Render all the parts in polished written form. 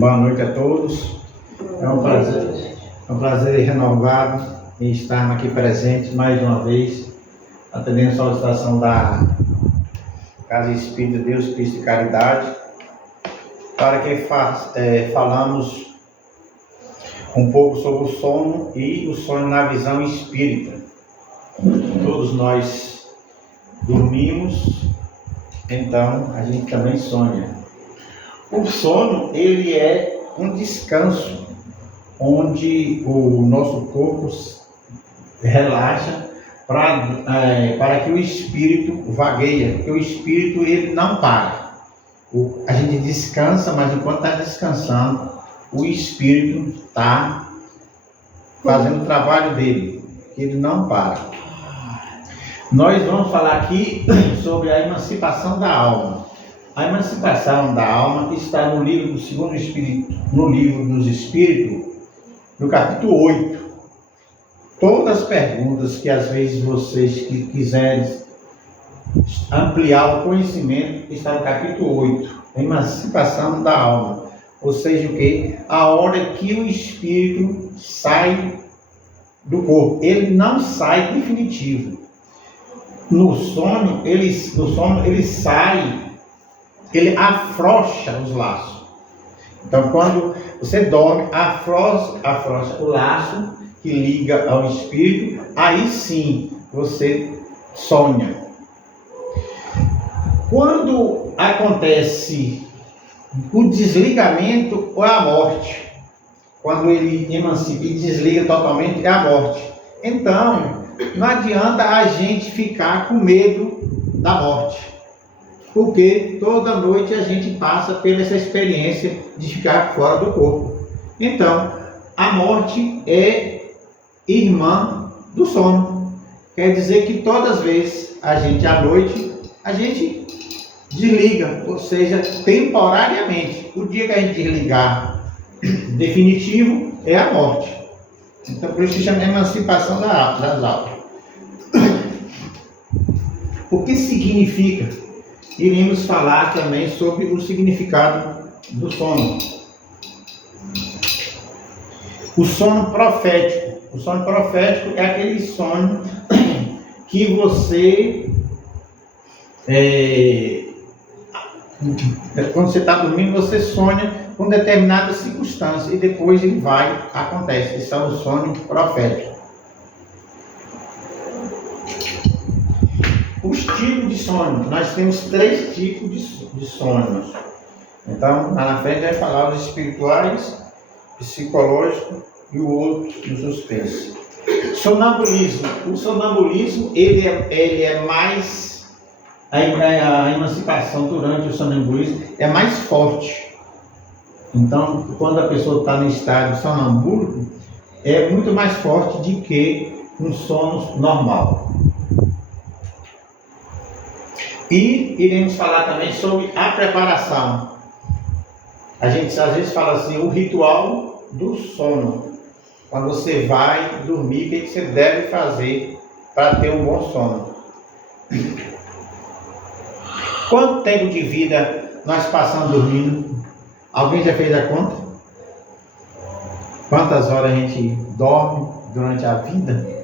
Boa noite a todos. É um prazer renovado em estarmos aqui presentes mais uma vez, atendendo a solicitação da Casa Espírita Deus Cristo e Caridade, para que falamos um pouco sobre o sono e o sonho na visão espírita. Todos nós dormimos, então a gente também sonha. O sono, ele é um descanso, onde o nosso corpo relaxa para que o espírito vagueie, porque o espírito ele não para. A gente descansa, mas enquanto está descansando, o espírito está fazendo o trabalho dele, ele não para. Nós vamos falar aqui sobre a emancipação da alma. A emancipação da alma está no livro do Segundo Espírito, no livro dos Espíritos, no capítulo 8. Todas as perguntas que às vezes vocês que quiserem ampliar o conhecimento está no capítulo 8, a emancipação da alma. Ou seja, o que? A hora que o espírito sai do corpo. Ele não sai definitivo. No sono ele sai, ele afrouxa os laços. Então, quando você dorme, afrouxa o laço que liga ao espírito, aí sim você sonha. Quando acontece o desligamento ou a morte, quando ele emancipa e desliga totalmente, é a morte. Então, não adianta a gente ficar com medo da morte, porque toda noite a gente passa por essa experiência de ficar fora do corpo. Então, a morte é irmã do sono. Quer dizer que todas as vezes à noite, a gente desliga, ou seja, temporariamente. O dia que a gente desligar definitivo é a morte. Então, por isso que chama de emancipação das almas. O que significa? Iremos falar também sobre o significado do sono. O sono profético. O sono profético é aquele sonho que você, quando você está dormindo, você sonha com determinadas circunstâncias e depois ele acontece. Isso é o sonho profético. Os tipos de sonho. Nós temos 3 tipos de sonhos. Então, lá na frente vai falar os espirituais, psicológico e o outro, o suspense. Sonambulismo. O sonambulismo, ele é mais... A emancipação durante o sonambulismo é mais forte. Então, quando a pessoa está no estado sonambúlico, é muito mais forte do que um sono normal. E iremos falar também sobre a preparação. A gente às vezes fala assim, o ritual do sono. Quando você vai dormir, o que você deve fazer para ter um bom sono? Quanto tempo de vida nós passamos dormindo? Alguém já fez a conta? Quantas horas a gente dorme durante a vida?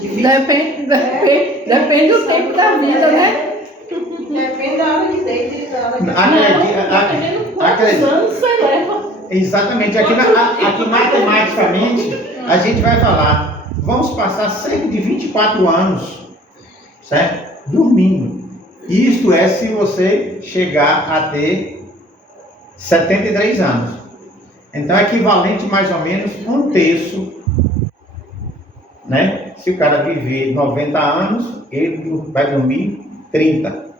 Depende do tempo da vida, né? Depende da hora de dentro e da hora de Dependendo de quantos anos você leva. Exatamente. Aqui matematicamente, a gente vai falar, vamos passar cerca de 24 anos, certo? Dormindo. Isto é se você chegar a ter 73 anos. Então é equivalente mais ou menos um terço, né? Se o cara viver 90 anos, ele vai dormir 30 anos.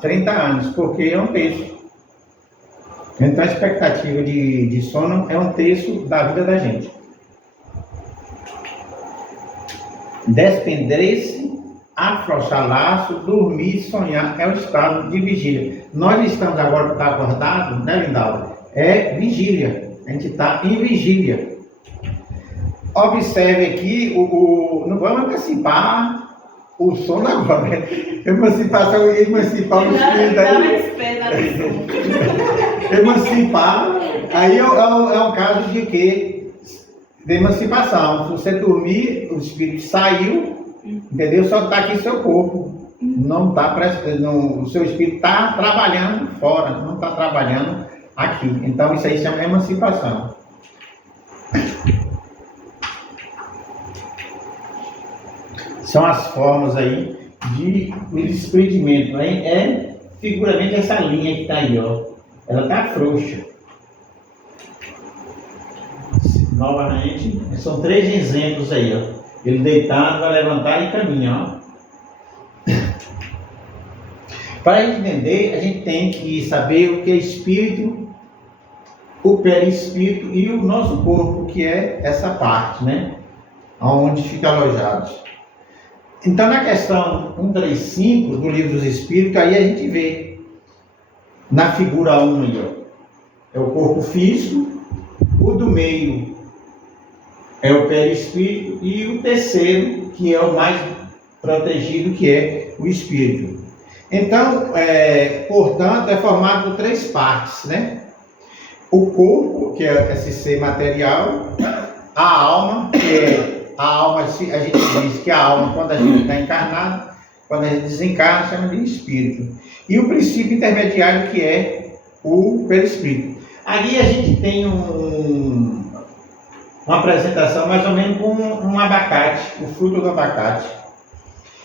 30 anos, porque é um terço. Então a expectativa de sono é um terço da vida da gente. Despender-se, afrouxar laço, dormir, sonhar, é o estado de vigília. Nós estamos agora acordados, né, Lindalva? É vigília. A gente está em vigília. Observe aqui, não vamos antecipar o sono agora, né? Emancipar o espírito aí. Emancipar, aí é um caso de quê? De emancipação. Se você dormir, o espírito saiu, entendeu? Só está aqui seu corpo. Não está o seu espírito está trabalhando fora, não está trabalhando aqui. Então isso aí chama emancipação. São as formas aí de desprendimento. É figuramente essa linha que está aí, ó. Ela está frouxa. Novamente, são 3 exemplos aí, ó. Ele deitado, vai levantar e caminha, ó. Para a gente entender, a gente tem que saber o que é espírito, o perispírito e o nosso corpo, que é essa parte, né? Onde fica alojado. Então, na questão 135 do Livro dos Espíritos, aí a gente vê na figura 1 aí, ó, é o corpo físico, o do meio é o perispírito e o terceiro, que é o mais protegido, que é o espírito. Então, portanto, é formado por 3 partes, né? O corpo, que é esse ser material, a alma, que é a alma, a gente diz que a alma, quando a gente está encarnado, quando a gente desencarna, chama de espírito. E o princípio intermediário, que é o perispírito. Ali a gente tem uma apresentação mais ou menos com um abacate, o fruto do abacate.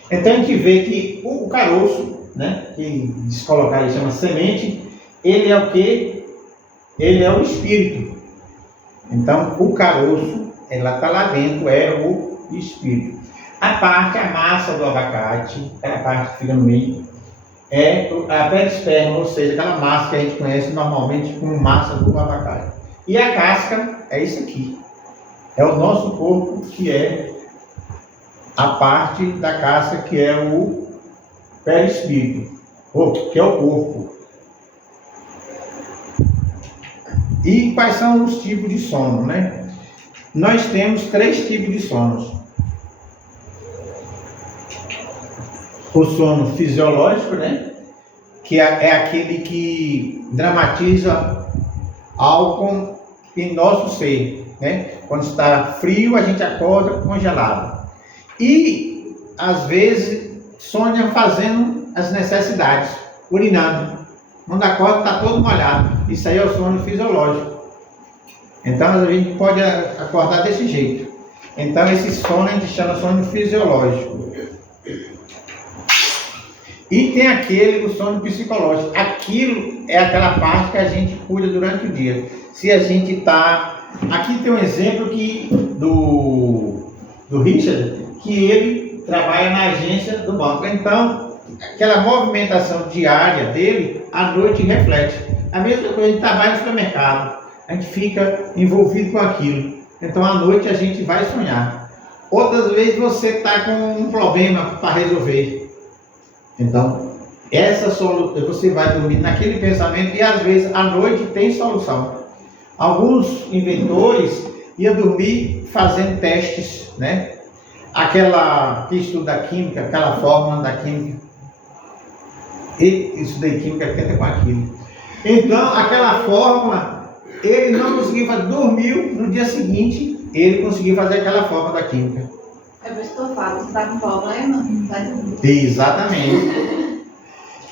Então a gente vê que o caroço, né, que se colocar ali chama semente, ele é o quê? Ele é o espírito. Então o caroço, ela está lá dentro, é o espírito. A massa do abacate, a parte que fica no meio, é a perisperma, ou seja, aquela massa que a gente conhece normalmente como massa do abacate. E a casca é isso aqui. É o nosso corpo, que é a parte da casca, que é o perispírito, que é o corpo. E quais são os tipos de sono, né? Nós temos 3 tipos de sonos. O sono fisiológico, né? Que é aquele que dramatiza algo em nosso ser, né? Quando está frio, a gente acorda congelado. E, às vezes, sonha fazendo as necessidades, urinando. Quando acorda, está todo molhado. Isso aí é o sono fisiológico. Então, a gente pode acordar desse jeito. Então, esse sono a gente chama sono fisiológico. E tem o sono psicológico. Aquilo é aquela parte que a gente cuida durante o dia. Se a gente está... Aqui tem um exemplo do Richard, que ele trabalha na agência do banco. Então, aquela movimentação diária dele, à noite reflete. A mesma coisa, a gente trabalha no supermercado. A gente fica envolvido com aquilo. Então, à noite a gente vai sonhar. Outras vezes você está com um problema para resolver. Então, você vai dormir naquele pensamento e às vezes à noite tem solução. Alguns inventores iam dormir fazendo testes, né? Aquela que estuda química, aquela fórmula da química. E estudei química, tenta com aquilo. Então, aquela fórmula, ele não conseguiu fazer, dormiu, no dia seguinte, ele conseguiu fazer aquela fórmula da química. É por isso que eu falo, você está com problema, vai dormir. Exatamente.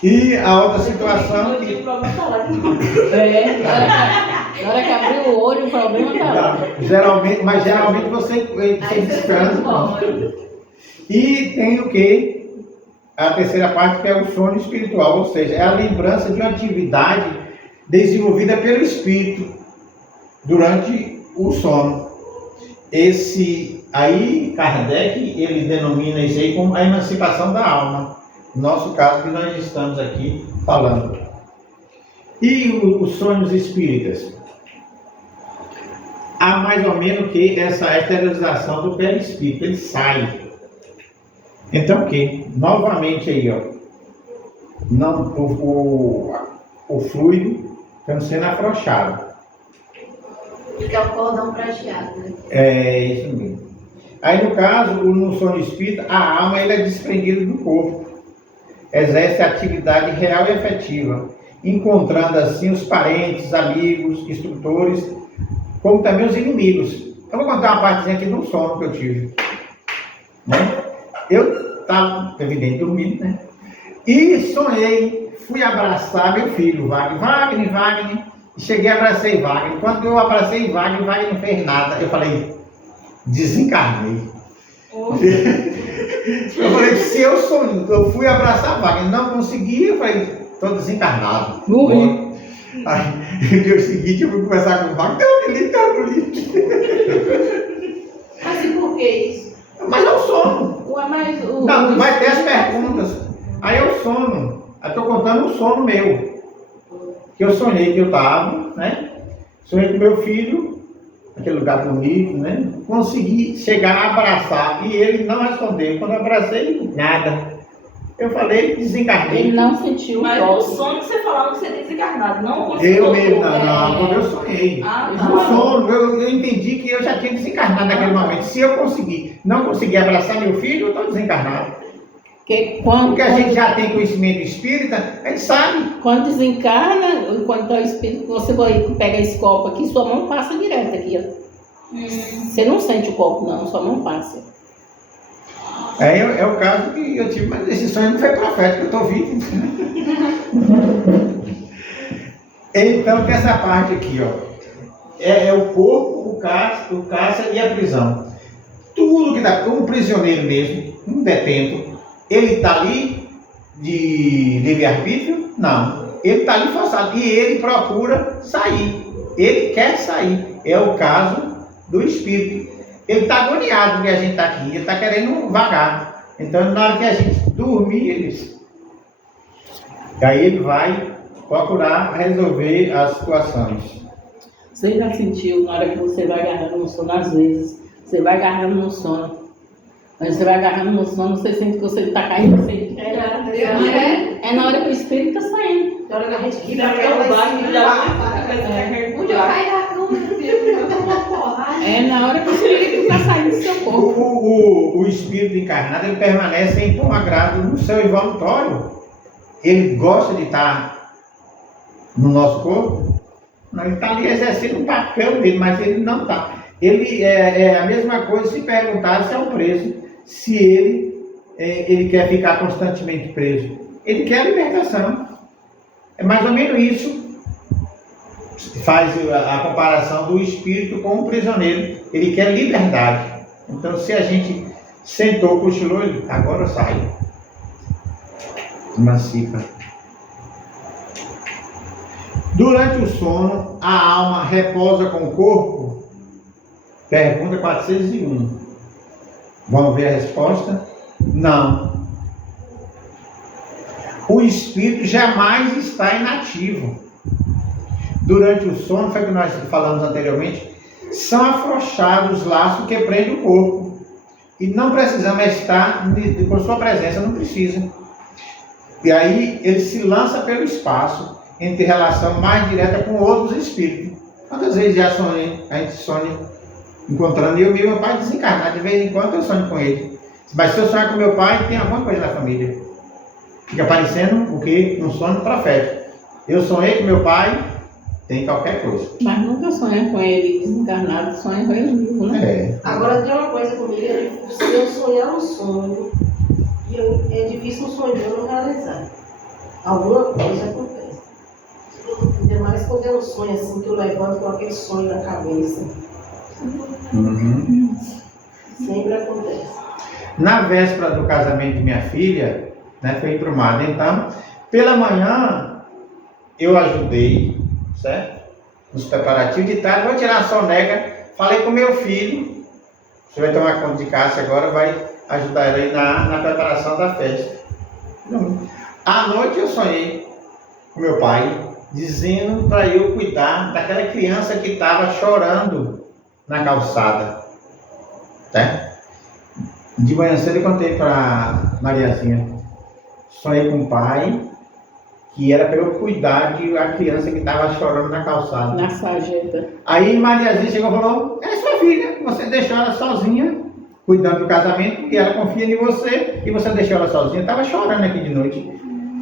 E a outra situação que... Na hora que abriu o olho, o problema está lá. Geralmente você descansa. E tem o que? A terceira parte, que é o sono espiritual, ou seja, é a lembrança de uma atividade desenvolvida pelo espírito durante o sono. Aí Kardec, ele denomina isso aí como a emancipação da alma. No nosso caso, que nós estamos aqui falando. E os sonhos espíritas? Há mais ou menos que essa esterilização do perispírito, ele sai. Então o que? Novamente aí, ó. Não, o fluido está sendo afrouxado. Que é o cordão prateado, né? É isso mesmo. Aí, no caso, no sono espírita, a alma ele é desprendida do corpo. Exerce atividade real e efetiva, encontrando assim os parentes, amigos, instrutores, como também os inimigos. Eu vou contar uma partezinha aqui do sono que eu tive. Né? Eu estava, evidente, dormindo, né? E sonhei, fui abraçar meu filho, Wagner, e cheguei e abracei Wagner. Quando eu abracei Wagner não fez nada. Eu falei, desencarnei. Eu falei, se eu sonho, eu fui abraçar Wagner, não consegui, eu falei, estou desencarnado. Morri. Aí, no dia seguinte, eu fui conversar com o Wagner, tá bonito. Mas e por que isso? Mas é o sono. Ué, mas Não, vai ter as perguntas. Aí é o sono. Eu estou contando um sono meu. Que eu sonhei que eu estava, né? Sonhei com meu filho, naquele lugar bonito, né? Consegui chegar a abraçar e ele não respondeu. Quando eu abracei, nada. Eu falei, desencarnei. ele não sentiu o Mas no toque. sonho que você falava que você é desencarnado, não quando Eu você mesmo, voltou. não, quando eu sonhei. Ah, No tá. sono, eu entendi que eu já tinha desencarnado naquele momento. Se eu não conseguir abraçar meu filho, eu estou desencarnado. Porque a gente já tem conhecimento espírita, a gente sabe. Quando desencarna, quando está o espírito, você pega esse copo aqui, sua mão passa direto aqui, ó. Você não sente o copo, não, sua mão passa. É o caso que eu tive, mas esse sonho não foi profético, eu estou vivo. Então tem essa parte aqui, ó. É o corpo, o cárcere e a prisão. Tudo que dá, um prisioneiro mesmo, um detento, ele está ali de livre-arbítrio? Não. Ele está ali forçado e ele procura sair. Ele quer sair. É o caso do espírito. Ele está agoniado porque a gente está aqui, ele está querendo vagar. Então, na hora que a gente dormir, aí ele vai procurar resolver as situações. Você já sentiu, na hora que você vai agarrando no sono, às vezes, você vai agarrando no sono. Mas você vai agarrando no sono, você sente que você está caindo, você... É na hora que o espírito está saindo. Na hora que a gente gira pelo baixo, já Onde eu caí da cama, eu tomo uma porrada. É na hora que o espírito está saindo do seu corpo. O espírito encarnado, ele permanece em bom agrado no seu involuntório. Ele gosta de estar no nosso corpo. Não, ele está ali exercendo um papel dele, mas ele não está. Ele é a mesma coisa se perguntar se é um preso, se ele quer ficar constantemente preso. Ele quer a libertação. É mais ou menos isso. Faz a comparação do espírito com o prisioneiro. Ele quer liberdade. Então, se a gente sentou, cochilou, ele agora sai. Emancipa. Durante o sono, a alma repousa com o corpo? Pergunta 401. Vamos ver a resposta? Não. O espírito jamais está inativo. Durante o sono, foi o que nós falamos anteriormente, são afrouxados os laços que prendem o corpo. E não precisamos estar com sua presença, não precisa. E aí ele se lança pelo espaço, entre relação mais direta com outros espíritos. Quantas vezes já sonhei, a gente sonha encontrando eu e meu pai desencarnado, de vez em quando eu sonho com ele. Mas se eu sonhar com meu pai, tem alguma coisa na família. Fica parecendo o quê? Um sonho profético. Eu sonhei com meu pai, tem qualquer coisa. Mas nunca sonha com ele desencarnado, sonha com ele vivo, né? É. Agora tem uma coisa comigo, se eu sonhar um sonho, é difícil um sonho eu não realizar. Alguma coisa acontece. Ainda mais quando é um sonho assim, que eu levanto com aquele sonho na cabeça. Uhum. Sempre acontece. Na véspera do casamento de minha filha, né, foi emprumada. Então, pela manhã, eu ajudei, certo? Nos preparativos de tarde, vou tirar a soneca. Falei com meu filho, você vai tomar conta de Cássia agora, vai ajudar ele na preparação da festa. À noite eu sonhei com meu pai, dizendo para eu cuidar daquela criança que estava chorando na calçada. Tá? De manhã cedo eu contei para Mariazinha. Sonhei com o pai, que era para eu cuidar da criança que estava chorando na calçada. Na sarjeta. Aí Mariazinha chegou e falou, é sua filha, você deixou ela sozinha cuidando do casamento, porque ela confia em você e você deixou ela sozinha. Estava chorando aqui de noite.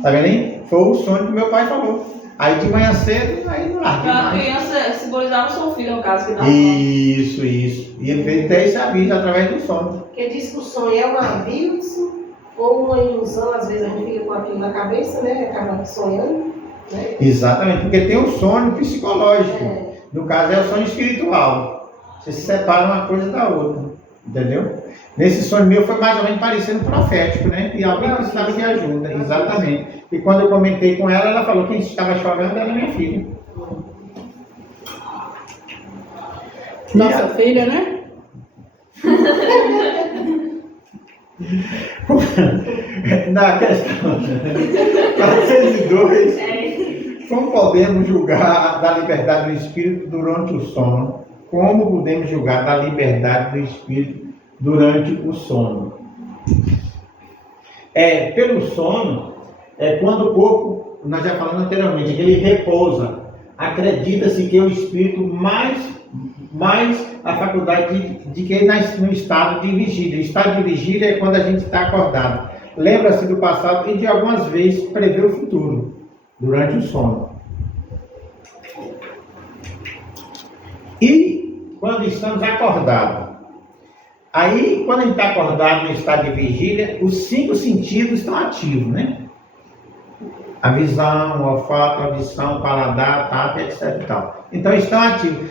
Tá vendo aí? Foi o sonho que meu pai falou. Aí de manhã cedo, aí não larguei A mais. criança simbolizava o seu filho, no caso, que dava. Isso. E ele fez até esse aviso através do sonho. Porque diz que o sonho é uma bênção ou uma ilusão, às vezes a gente fica com aquilo na cabeça, né? Acaba sonhando, né? Exatamente, porque tem um sonho psicológico. É. No caso é o sonho espiritual. Você se separa uma coisa da outra. Entendeu? Nesse sonho meu foi mais ou menos parecendo profético, né? E alguém precisava de ajuda, exatamente. E quando eu comentei com ela, ela falou que quem estava chorando era minha filha. Nossa filha, né? Na questão 402, como podemos julgar da liberdade do espírito durante o sono? Como podemos julgar da liberdade do espírito durante o sono? Pelo sono, quando o corpo, nós já falamos anteriormente, que ele repousa, acredita-se que o espírito mais a faculdade de que no estado de vigília. O estado de vigília é quando a gente está acordado. Lembra-se do passado e de algumas vezes prevê o futuro durante o sono. E quando estamos acordados, aí quando a gente está acordado no estado de vigília, os 5 sentidos estão ativos, né? A visão, o olfato, a audição, o paladar, tato, etc. E tal. Então estão ativos.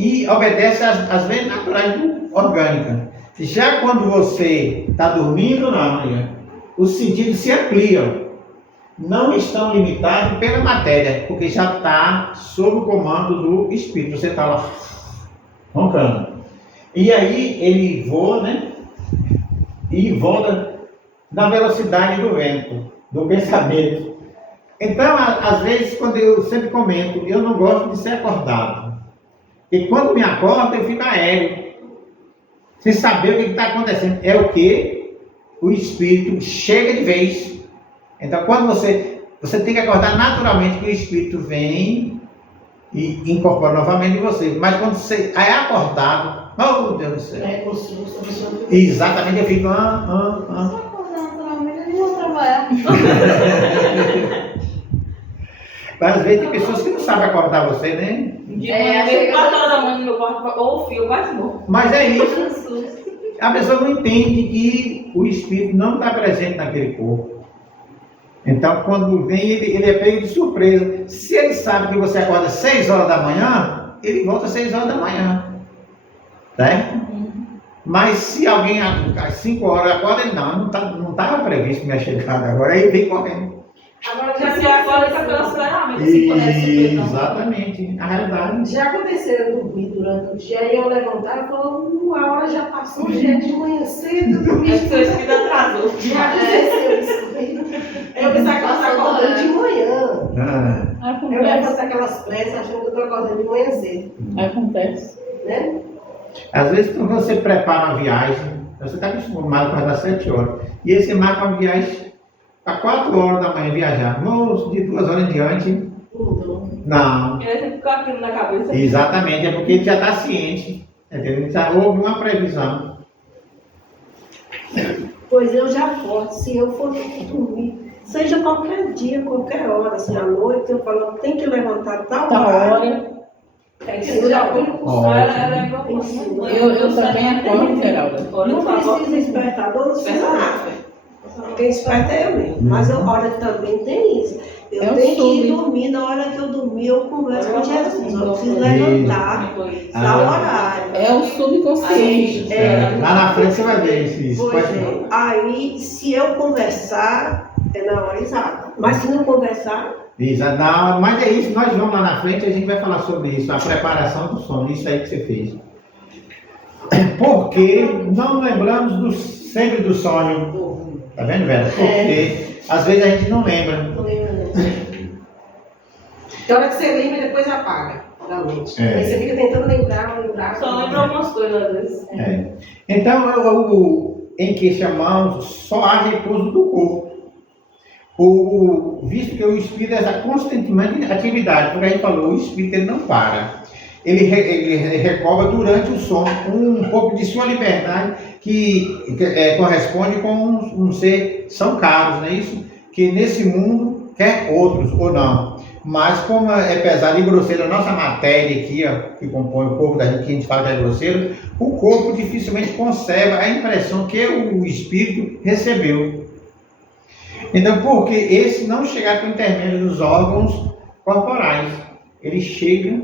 E obedece às leis naturais orgânicas. Já quando você está dormindo, não, os sentidos se ampliam. Não estão limitados pela matéria, porque já está sob o comando do espírito. Você está lá roncando. E aí ele voa, né? E volta na velocidade do vento, do pensamento. Então, às vezes, quando eu sempre comento, eu não gosto de ser acordado. E quando me acordo, eu fico aéreo. Sem saber o que está acontecendo. É o que? O espírito chega de vez. Então, quando você tem que acordar naturalmente, que o espírito vem e incorpora novamente em você. Mas quando você é acordado, oh Deus do céu. Exatamente, eu fico. Só acordar naturalmente, eu não vou trabalhar. Mas às vezes tem pessoas que não sabem acordar você, né? De manhã, 4 horas da manhã no meu quarto, ou o fio mais bom. Mas é isso. A pessoa não entende que o espírito não está presente naquele corpo. Então, quando vem, ele é pego de surpresa. Se ele sabe que você acorda às 6 horas da manhã, ele volta às 6 horas da manhã. Certo? Mas se alguém às 5 horas acorda, ele não estava previsto minha chegada agora, aí vem correndo. Agora Já já se agora está pelo aceleramento, se conhece o Exatamente, a realidade. Já aconteceu eu dormir durante o dia e eu levantar e falar, a hora já passou, já é de manhã cedo, eu dormi. É que seu espírito atrasou. Já aconteceu isso. Eu pensava que eu estava acordando de manhã. Eu levanto Acontece. aquelas pressas achando que eu estou acordando de manhã cedo. Acontece. Né? Às vezes, quando você prepara uma viagem, você está acostumado para dar 7 horas, e aí você marca uma viagem para 4 horas da manhã viajar. Moço, de 2 horas em diante, não. E aí você ficou aquilo na cabeça. Exatamente, é porque ele já está ciente, entendeu? Já houve uma previsão. Pois eu já acordo, se eu for dormir, seja qualquer dia, qualquer hora, assim, à noite, eu falo, tem que levantar tal Tá hora. hora. Eu já ponho por Ó. Ela é igual em cima. Eu também acordo, Geralda. Não precisa despertador, não precisa nada. Quem desperta é eu mesmo. Mas a hora também tem isso. Eu É o tenho que ir sub. dormir, na hora que eu dormir, eu converso com Jesus. Eu preciso levantar, dar o horário. É o subconsciente. Lá na frente você vai ver isso. Pois é. Aí, se eu conversar, é na hora exata. Mas se não conversar, Não, mas é isso, nós vamos lá na frente e a gente vai falar sobre isso, a preparação do sono, isso aí que você fez. Porque não lembramos sempre do sonho. Tá vendo, velho? Porque às vezes a gente não lembra. não lembro não. Tem hora que você lembra e depois apaga da mente. É. Aí você fica tentando lembrar. Só lembra algumas coisas às vezes. Então, em que chamamos só há repouso do corpo. Visto que o espírito está constantemente em atividade, porque a gente falou, o espírito ele não para. ele recobra durante o sono um pouco de sua liberdade que corresponde com um ser, são caros, não é isso? Que nesse mundo quer outros ou não. Mas como é pesado e grosseiro a nossa matéria aqui, ó, que compõe o corpo da gente, que a gente fala que é grosseiro, o corpo dificilmente conserva a impressão que o espírito recebeu. Então, porque esse não chegar por intermédio dos órgãos corporais, ele chega,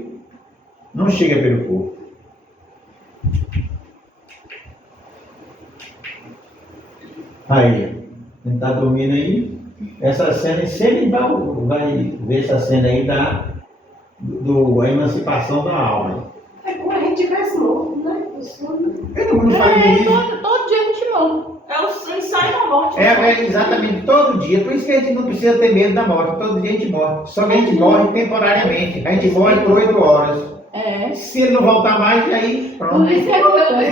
não chega pelo corpo. Aí, quem está dormindo aí, essa cena, se ele vai ver essa cena aí da emancipação da alma. É como a gente tivesse morto, né? O sono. Todo mundo faz isso. Todo dia a gente morre. É o ensaio da morte. Exatamente, todo dia. Por isso que a gente não precisa ter medo da morte. Todo dia a gente morre. Só que a gente morre temporariamente. A gente morre por 8 horas. Se ele não voltar mais, aí pronto. Por isso que Se eu não me engano, É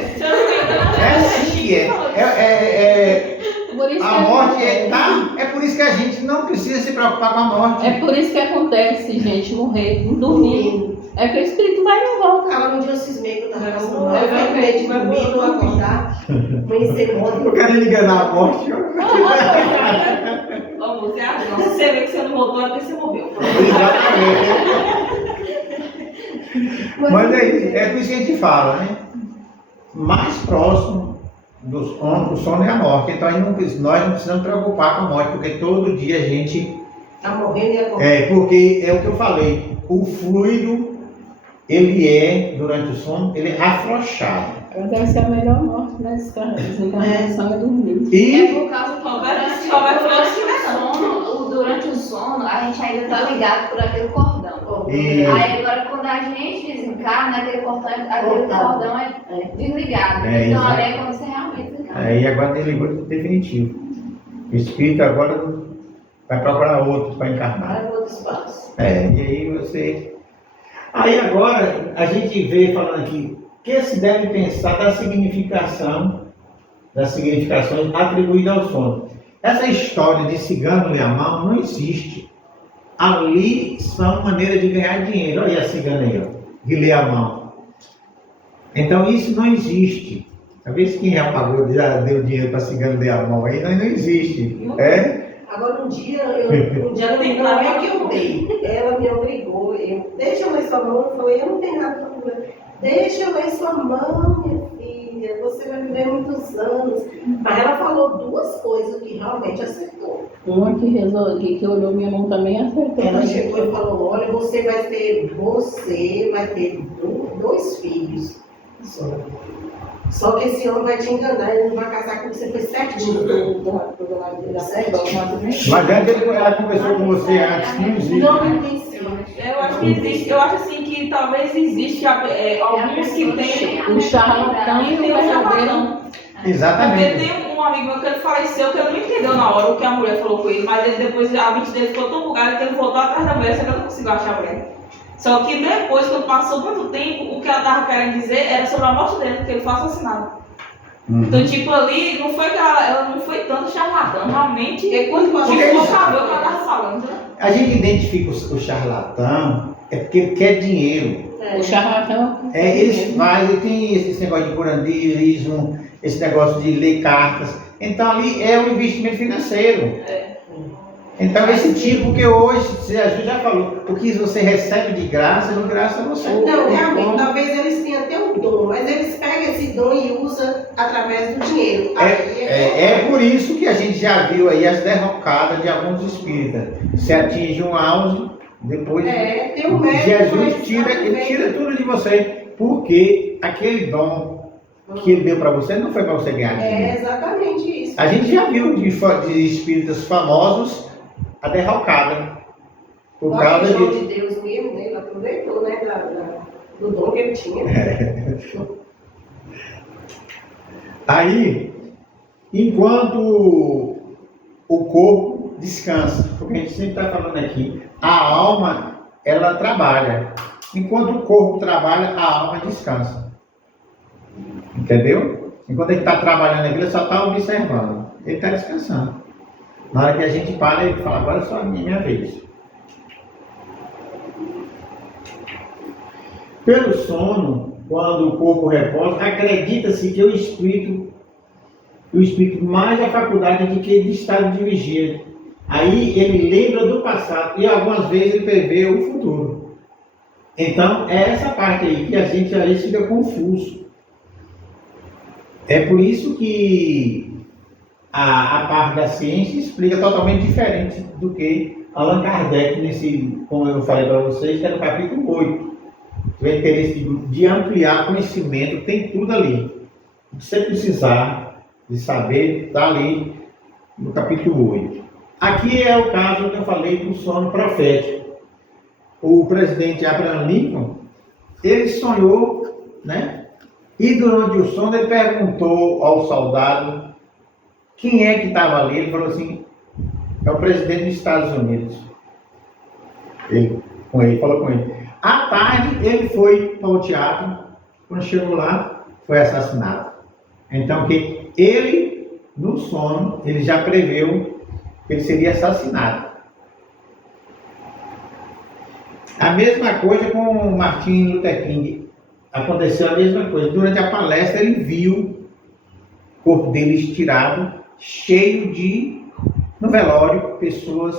assim que é. Por isso A que morte acontece. é por isso que a gente não precisa se preocupar com a morte. É por isso que acontece, gente, morrer, dormir. É que o espírito vai e não volta. Agora um dia eu cismei que eu tava passando mal, eu fiquei com medo de dormir, não acordar, amanhecer morto. Eu quero enganar a morte. Ô, você acha? Não, se você vê que você não voltou, é porque você morreu. Exatamente. Mas é por isso que a gente fala, né? Mais próximo do sono, o sono é a morte. Então nós não precisamos preocupar com a morte, porque todo dia a gente. Tá morrendo e acordando. Porque é o que eu falei, o fluido, ele durante o sono, ele é afrouxado. Deve ser a melhor morte, né? Desencarnação é dormir. É E por causa que Só vai falar assim, durante o sono, a gente ainda está ligado por aquele cordão. Isso. Aí agora quando a gente desencarna, aquele cordão é desligado. É, Então exato. ali é quando você realmente desencarna. aí agora desligou definitivo. O espírito agora vai procurar outro para encarnar. Para o outro espaço. E aí você. Aí agora a gente vê falando aqui que se deve pensar das significações atribuídas ao sono. Essa história de cigano ler a mão não existe. Ali são maneiras de ganhar dinheiro. Olha a cigana aí, ó, de ler a mão. Então isso não existe. Talvez quem já pagou, já deu dinheiro para cigano ler a mão aí, não existe. Agora um dia eu não é que eu dei. Ela me obrigou. Deixa eu ler sua mão. Eu falei, eu não tenho nada para ler. Deixa eu ler sua mão, minha filha. Você vai viver muitos anos. Mas ela falou duas coisas que realmente acertou. Uma que rezou aqui, que olhou minha mão também acertou. Ela chegou e falou, olha, você vai ter 2 filhos. Só que esse homem vai te enganar, ele não vai casar com você, foi certinho. Mas antes ela conversou com você antes, não existe. Não tem Eu acho que existe. Eu acho assim que talvez existe alguns que tem O charlatão e o verdadeiro. Porque Exatamente. tem um amigo meu que ele faleceu que ele não entendeu na hora o que a mulher falou com ele, mas ele depois a mente dele ficou tão bugada que ele voltou atrás da mulher, só que eu não consigo achar a mulher. Só que depois, quando passou muito tempo, o que ela estava querendo dizer era sobre a morte dele, porque ele foi assassinado. Então, tipo, ali, não foi que ela não foi tanto charlatã, realmente, quando tipo, saber o que ela estava falando. A gente identifica o charlatão porque ele quer dinheiro. O charlatão. Eles fazem, tem esse negócio de curanderismo, esse negócio de ler cartas. Então ali é um investimento financeiro. Então esse tipo que hoje, Jesus já falou, o que você recebe de graça, não graça a você. Não, realmente, talvez eles tenham até um dom, mas eles pegam esse dom e usam através do dinheiro. É por isso que a gente já viu aí as derrocadas de alguns espíritas. Se atinge um auge, depois tem um médico, Jesus tira tudo de você, porque aquele dom que ele deu para você não foi para você ganhar dinheiro. É exatamente isso. A gente já viu de espíritas famosos a derrocada por causa João de... de Deus mesmo, né? Ele aproveitou, né, do dom que ele tinha. Aí, enquanto o corpo descansa, porque a gente sempre está falando aqui, a alma, ela trabalha. Enquanto o corpo trabalha, a alma descansa. Entendeu? Enquanto ele está trabalhando aqui, ele só está observando. Ele está descansando. Na hora que a gente para, ele fala, agora é só a minha vez. Pelo sono, quando o corpo reposa, acredita-se que o espírito mais a faculdade de que de estado de vigia. Aí ele lembra do passado e algumas vezes ele prevê o futuro. Então é essa parte aí que a gente às vezes fica confuso. É por isso que a parte da ciência explica totalmente diferente do que Allan Kardec, como eu falei para vocês, que é no capítulo 8. O interesse de ampliar conhecimento, tem tudo ali. O que você precisar de saber, está ali no capítulo 8. Aqui é o caso que eu falei do sono profético. O presidente Abraham Lincoln, ele sonhou, né? E durante o sono ele perguntou ao soldado quem é que estava ali. Ele falou assim, é o presidente dos Estados Unidos. Ele falou com ele. À tarde ele foi para o teatro, quando chegou lá, foi assassinado. Então que ele, no sono, ele já preveu que ele seria assassinado. A mesma coisa com o Martin Luther King. Aconteceu a mesma coisa. Durante a palestra ele viu o corpo dele estirado, cheio de, no velório, pessoas.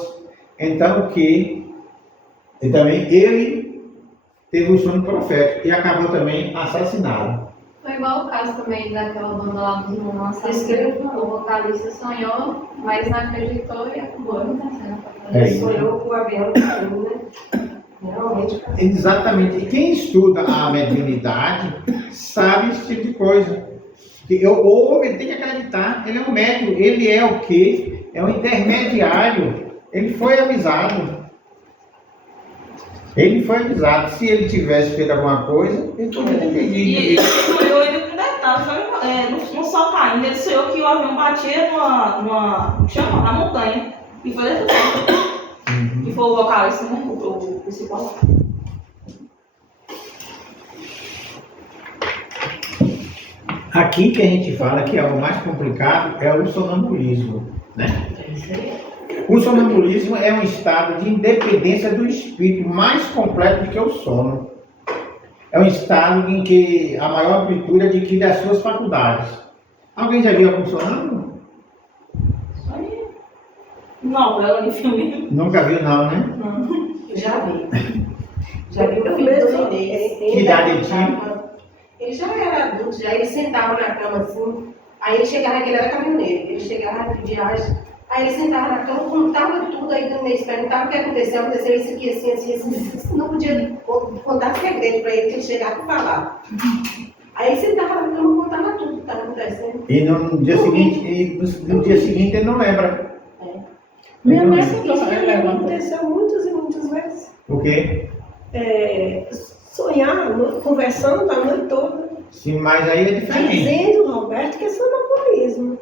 Então que e também ele teve um sonho profético e acabou também assassinado. Foi igual o caso também daquela banda lá dos Irmãos Assassinos. O vocalista sonhou, mas não acreditou e acabou acontecendo. Ele sonhou com o avião caindo, né? Realmente. Exatamente. E quem estuda a mediunidade sabe esse tipo de coisa. Ele tem que acreditar. Ele é um médium. Ele é o quê? É um intermediário. Ele foi avisado. Se ele tivesse feito alguma coisa, ele poderia ter pedido. E ele sonhou ainda com detalhe, não só caindo, ele sonhou que o avião batia na montanha. E foi desse jeito. E foi o vocalista, né? O principal. Aqui que a gente fala que é o mais complicado é o sonambulismo, né? O sonambulismo é um estado de independência do espírito mais completo do que o sono. É um estado em que a maior amplitude adquire as suas faculdades. Alguém já viu algum sonâmbulo? Isso aí. Novela de filme. Nunca viu não, né? Não. Já vi. Já vi o filho mesmo. do Inês. Que idade ele tinha? Ele já era adulto, já ele sentava na cama assim. Aí ele chegava, que ele era caminhoneiro, ele chegava de viagem. Aí ele sentava na cama, contava tudo, aí do Inês perguntava o que aconteceu isso aqui, assim. Não podia contar segredo para ele, que ele chegava e falava. Aí ele sentava na cama e contava tudo que estava acontecendo. E no dia seguinte ele não lembra. Minha mãe Isso aconteceu muitas e muitas vezes. O quê? Sonhar, conversando a noite toda. Sim, mas aí é diferente. Dizendo, Roberto, que é sonambulismo.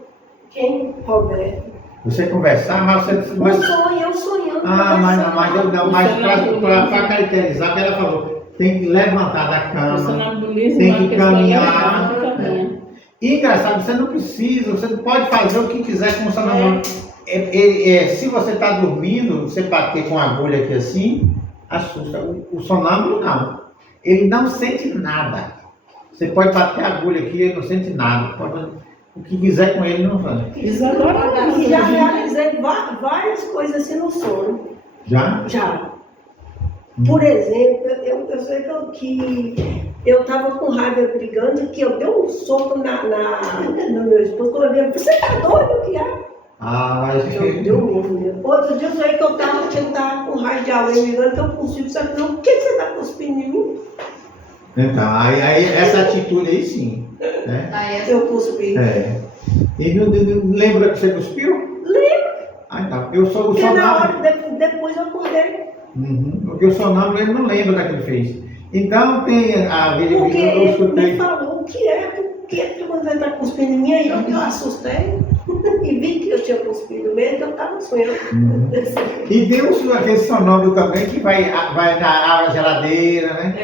Quem, Roberto? Você conversar, mas você... Não sonha, eu sonhando. Mas para caracterizar, ela falou, tem que levantar da O cama, sonambulismo tem é uma que pessoa caminhar. que caminha. E engraçado, você não precisa, você pode fazer o que quiser com o sonambulismo. Se você está dormindo, você bater com a agulha aqui assim, assusta. O sonâmbulo não. Ele não sente nada. Você pode bater a agulha aqui, ele não sente nada. Pode fazer o que quiser com ele, não faz. E já realizei várias coisas assim no sono. Já? Já. Por exemplo, eu sei que eu estava com raiva brigando, que eu dei um soco no meu esposo, quando eu vi, você tá doido o que é? Mas... Deu mesmo. Outro dia eu sei que eu tava com raiva de alguém brigando, que eu consigo, sabe? Não, por que você tá cuspindo em mim? Então, aí essa atitude aí sim. Né? Aí Eu cuspi. E lembra que você cuspiu? Lembro. Então, eu sou o Porque na sonâmbulo. hora, depois eu acordei. Porque o sonâmbulo ele não lembra daquilo que ele fez. Então tem a vez Porque eu ele escutei. me falou o que é que você tá cuspindo em mim, aí eu assustei. E vi que eu tinha cuspido mesmo, que eu estava sonhando. E tem aquele sonâmbulo também que vai na geladeira, né?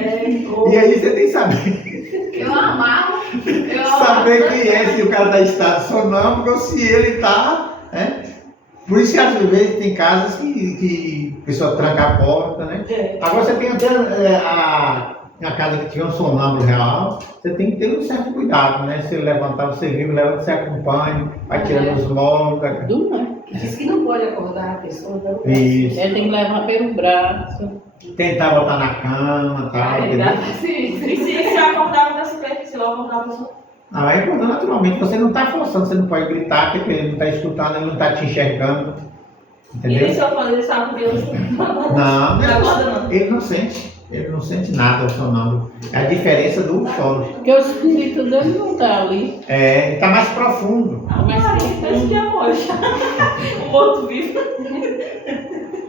E aí você tem que saber. eu amava. Saber quem é, se o cara está em estado sonâmbulo ou se ele está. Né? Por isso que às vezes tem casas que a pessoa tranca a porta, né? Agora você tem até na casa que tiver um sonâmbulo real, você tem que ter um certo cuidado, né? Se ele levantar, você vive, levanta, você acompanha, vai tirando os móveis. Dorme. Diz que não pode acordar a pessoa, então. Isso. Ele tem que levar pelo braço. Tentar botar na cama, tal, entendeu? E se acordar da superfície, eu acordar a pessoa. Aí acordar naturalmente, você não está forçando, você não pode gritar, porque ele não está escutando, ele não está te enxergando. E Entendeu? se eu fazer isso, sabe Deus? Não, acorda não. ele não sente. Ele não sente nada, o sonâmbulo. É a diferença do sono. Porque o espírito dele não está ali. É, ele está mais profundo. Mas Esse que é hoje. O morto vivo.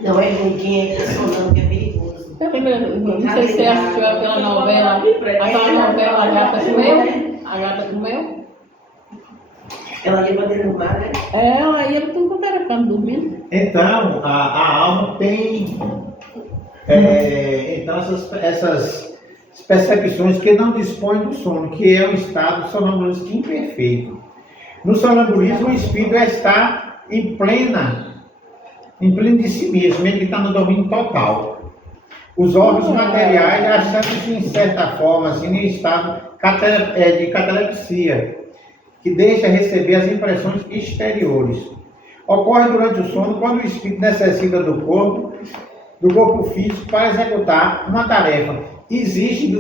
Não é ninguém que sonando que é perigoso. Eu lembro, não sei se você assistiu aquela novela, A Gata Comeu. A Gata Comeu. Ela ia bater no mar, né? É, aí ele tudo quanto era canto dormindo. Então, a alma tem então essas percepções que não dispõem do sono, que é o estado sonambulístico imperfeito. No sonambulismo, o espírito está em pleno de si mesmo, ele está no domínio total. Os órgãos materiais achando-se, em certa forma, assim, em estado de catalepsia, que deixa receber as impressões exteriores. Ocorre durante o sono quando o espírito necessita do corpo físico para executar uma tarefa. Existem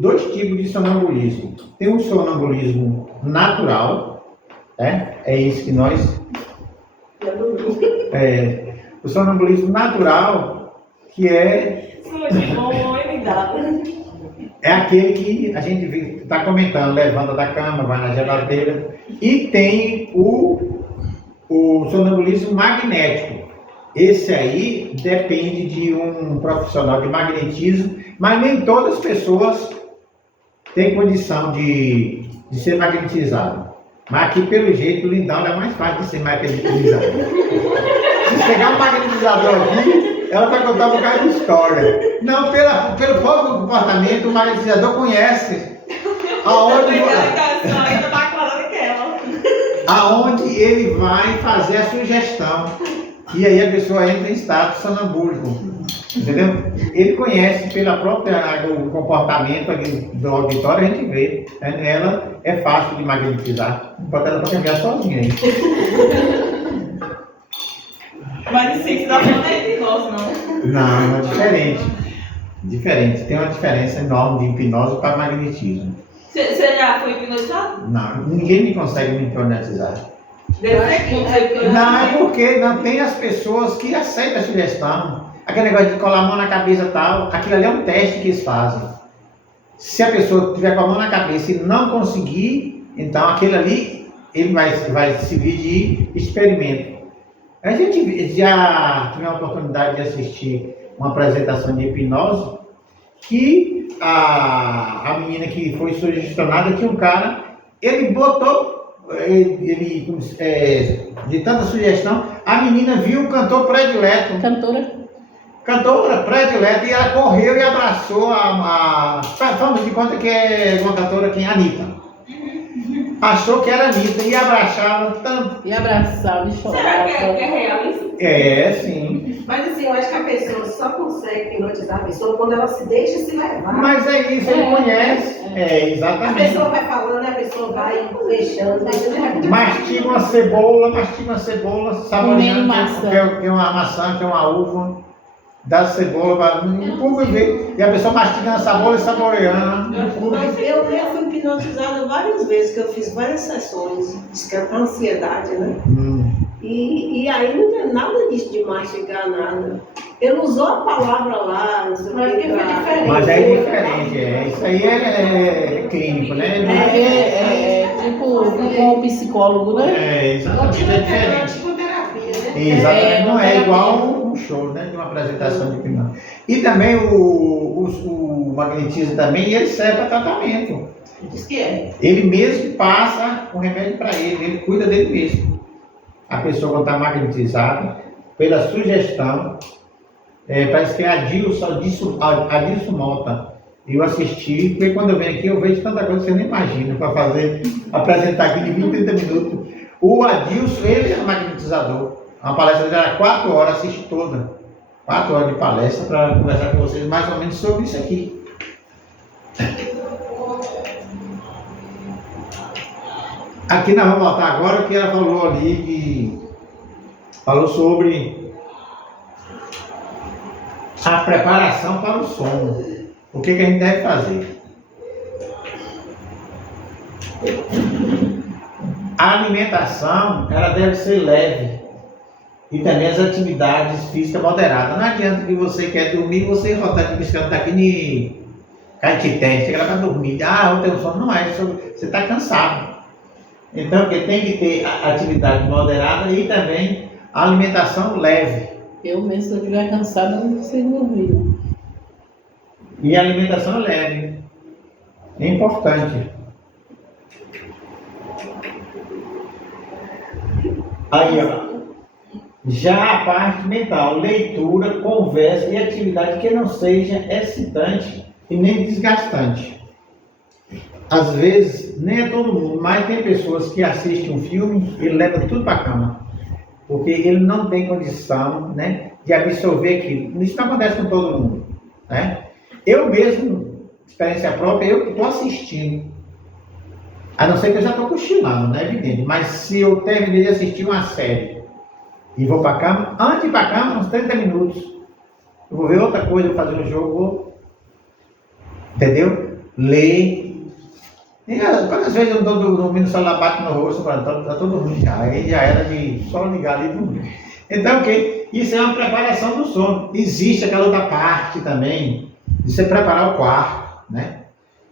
dois tipos de sonambulismo. Tem um sonambulismo natural, né? É isso que nós... o sonambulismo natural, que é aquele que a gente está comentando, levanta da cama, vai na geladeira. E tem o sonambulismo magnético. Esse aí depende de um profissional de magnetismo, mas nem todas as pessoas têm condição de ser magnetizado. Mas aqui, pelo jeito, o Lindão é mais fácil de ser magnetizado. Se chegar um magnetizador aqui, ela vai contar um bocado de história. Não, pelo próprio comportamento, o magnetizador conhece aonde ele vai fazer a sugestão. E aí a pessoa entra em estado sonambúlico. Entendeu? Ele conhece pelo próprio comportamento ali do auditório, a gente vê. Ela é fácil de magnetizar. Bota ela para caminhar sozinha aí. Mas isso não é hipnose, não. Não, é diferente. Diferente. Tem uma diferença enorme de hipnose para magnetismo. Você já foi hipnotizado? Não, ninguém me consegue me hipnotizar. Não, é porque não tem as pessoas que aceitam a sugestão. Aquele negócio de colar a mão na cabeça e tal, aquilo ali é um teste que eles fazem. Se a pessoa tiver com a mão na cabeça e não conseguir, então aquele ali, ele vai servir de experimento. A gente já teve a oportunidade de assistir uma apresentação de hipnose que a menina que foi sugestionada tinha um cara, ele botou, de tanta sugestão, a menina viu o cantor predileto. Cantora predileta, e ela correu e abraçou vamos de conta que é uma cantora que é a Anitta. Achou que era a Anitta e abraçava tanto. E abraçava e chorava. Será que é real isso? É, sim. Mas assim, eu acho que a pessoa só consegue hipnotizar a pessoa quando ela se deixa se levar. Mas é isso, ele conhece. A Exatamente. pessoa vai falando e a pessoa vai deixando. Mastiga uma cebola, saboreando, maçã. que é uma maçã, que é uma uva. Dá cebola, não pode ver. E a pessoa mastigando a cebola e saboreando. Mas eu fui hipnotizada várias vezes, que eu fiz várias sessões, diz que é para ansiedade, né? E aí não tem nada disso de mastigar nada. Ele usou a palavra lá, não sei o Mas que. foi diferente. Mas é diferente, isso aí é clínico, né? Tipo com o psicólogo, né? Exatamente, é diferente. Psicoterapia, né? Exatamente, não é igual um show, né? De uma apresentação de hipnose. E também o magnetismo também, ele serve para tratamento. Diz que é. Ele mesmo passa o remédio para ele cuida dele mesmo. A pessoa quando está magnetizada, pela sugestão, parece que é Adilson Mota. Eu assisti, porque quando eu venho aqui eu vejo tanta coisa que você nem imagina, para apresentar aqui de 20, 30 minutos. O Adilson, ele é magnetizador. A palestra dele era 4 horas, assisti toda. 4 horas de palestra para conversar com vocês mais ou menos sobre isso aqui. Aqui nós vamos voltar agora que ela falou ali, que falou sobre a preparação para o sono. O que a gente deve fazer? A alimentação, ela deve ser leve. E também as atividades físicas moderadas. Não adianta que você quer dormir, você rodar de bicicleta daqui em Caetité, chega lá para dormir. Ah, eu tenho sono. Não é, você está cansado. Então, porque tem que ter a atividade moderada e também a alimentação leve. Eu mesmo, se eu estiver cansada, eu não consigo dormir. E a alimentação é leve. É importante. Aí, ó. Já a parte mental, leitura, conversa e atividade que não seja excitante e nem desgastante. Às vezes, nem é todo mundo, mas tem pessoas que assistem um filme e levam tudo para a cama. Porque ele não tem condição, né, de absorver aquilo. Isso não acontece com todo mundo, né? Eu mesmo, experiência própria, eu estou assistindo. A não ser que eu já estou cochilando, né, evidente. Mas se eu terminei de assistir uma série e vou para a cama, antes de ir para a cama, uns 30 minutos, eu vou ver outra coisa, vou fazer um jogo, entendeu? Ler. E quantas vezes eu estou dormindo, o celular bate no rosto, está todo dormindo já. Aí já era de só ligar ali e dormir. Então, ok, isso é uma preparação do sono. Existe aquela outra parte também, de você preparar o quarto, né?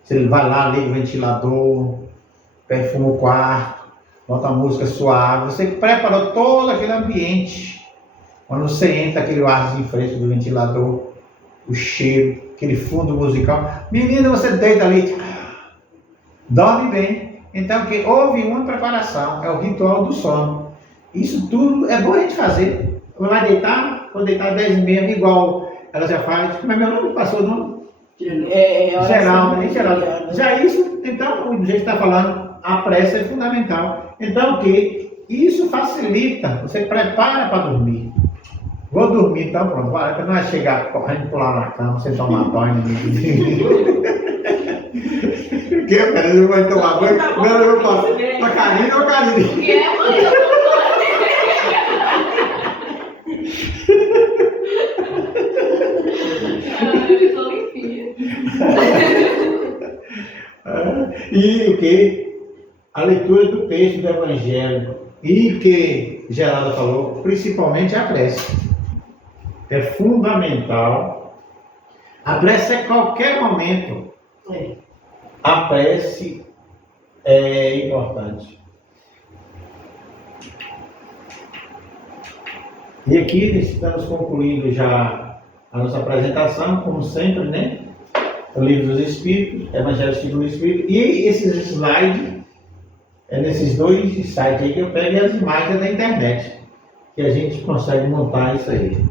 Você vai lá, liga o ventilador, perfuma o quarto, bota uma música suave, você preparou todo aquele ambiente. Quando você entra, aquele arzinho fresco do ventilador, o cheiro, aquele fundo musical. Menina, você deita ali, dorme bem. Então, que houve uma preparação, é o ritual do sono. Isso tudo é bom a gente fazer. Vai deitar, vou deitar 10h30, igual ela já faz. Como é meu nome? Passou o nome? Geral, né? Geral. Já isso, então, o jeito que está falando, a prece é fundamental. Então, o que? Isso facilita, você prepara para dormir. Vou dormir, então pronto. Para não é chegar correndo, pular na cama, você tomar banho. O que, cara? Eu vou tomar banho? Não, eu vou para Karine ou Karine? O que é, mãe? Eu sou enfim. E o que? A leitura do texto do Evangelho. E o que Geralda falou, principalmente a prece. É fundamental. A prece é qualquer momento. A prece é importante. E aqui estamos concluindo já a nossa apresentação, como sempre, né? O Livro dos Espíritos, Evangelho segundo o Espírito. E esses slides, nesses dois sites aí que eu pego as imagens da internet, que a gente consegue montar isso aí.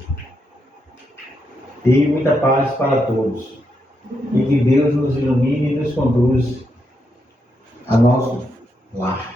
E muita paz para todos. E que Deus nos ilumine e nos conduz a nosso lar.